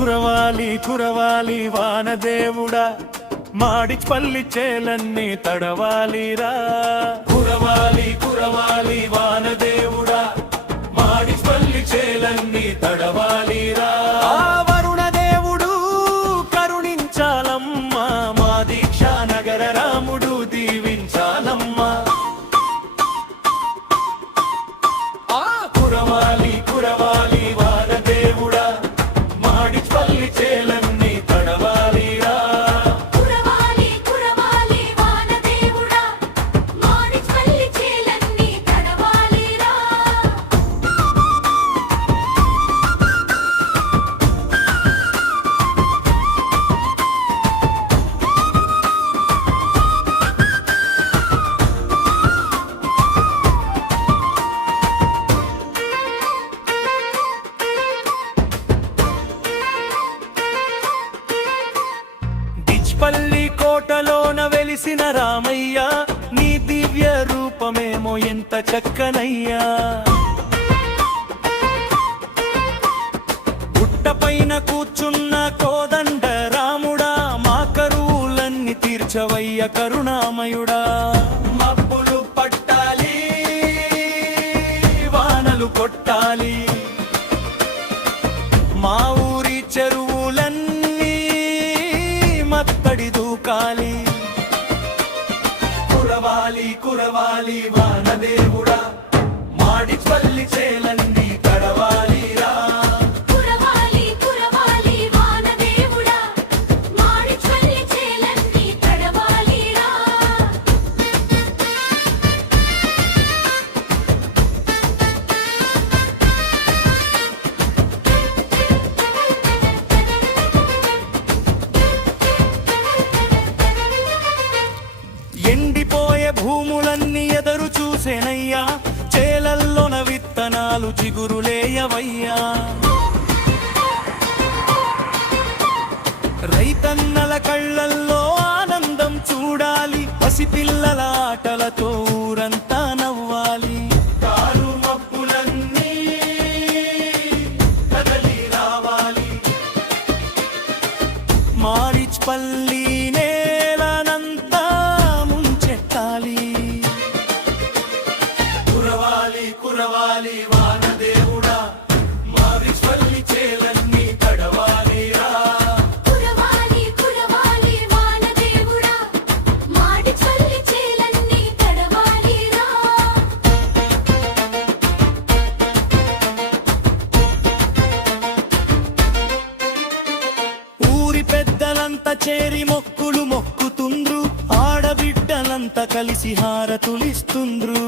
కురవాలి కురవాలి వానదేవుడా, మాడిపల్లి చేలన్నీ తడవాలిరా. కురవాలి కురవాలి వానదేవుడా, మాడిపల్లి చేలన్నీ తడవాలిరా. వరుణదేవుడు కరుణించాలమ్మా, మా దీక్షా నగర రాముడు దీవించాలమ్మా. కురవాలి కురవాలి వానదేవుడా, మాడిపల్లి చేలన్నీ తడవాలిరా. కురవాలి కురవాలి వానదేవుడా, మాడిపల్లి చేలన్నీ తడవాలిరా. పల్లి కోటలోన వెలిసిన రామయ్య, నీ దివ్య రూపమేమో ఎంత చక్కనయ్యా. పుట్టపైన కూర్చున్న కోదండ రాముడా, మా కరువులన్నీ తీర్చవయ్య కరుణామయుడా. మబ్బులు పట్టాలి, వానలు కొట్టాలి, మా ఊరి చెరువులన్నీ మత్తడి దూకాలి. కురవాలి కురవాలి వానదేవుడా, మాడిపల్లి చేలన్నీ తడవాలిరా. కురవాలి కురవాలి వానదేవుడా, మాడిపల్లి చేలన్నీ తడవాలిరా. ఎండిపోయే భూములన్నీ ఎదరు చూసేనయ్యా, చేలల్లోన విత్తనాలు చిగురులేయవయ్యా. రైతన్నల కళ్ళల్లో ఆనందం చూడాలి, పసిపిల్లల ఆటలతో ఊరంతా నవ్వాలి. కారు మబ్బులన్నీ కదలి రావాలి, మాడిపల్లి నేలనంతా ముంచెత్తాలి. కురవాలి కురవాలి వానదేవుడా, మాడిపల్లి చేలన్నీ తడవాలిరా. కురవాలి కురవాలి వానదేవుడా, మాడిపల్లి చేలన్నీ తడవాలిరా. ఊరి పెద్దలంతా చేరి మొక్కులు మొక్కుతుండ్రు, ఆడబిడ్డలంతా కలిసి హారతులిస్తుండ్రు.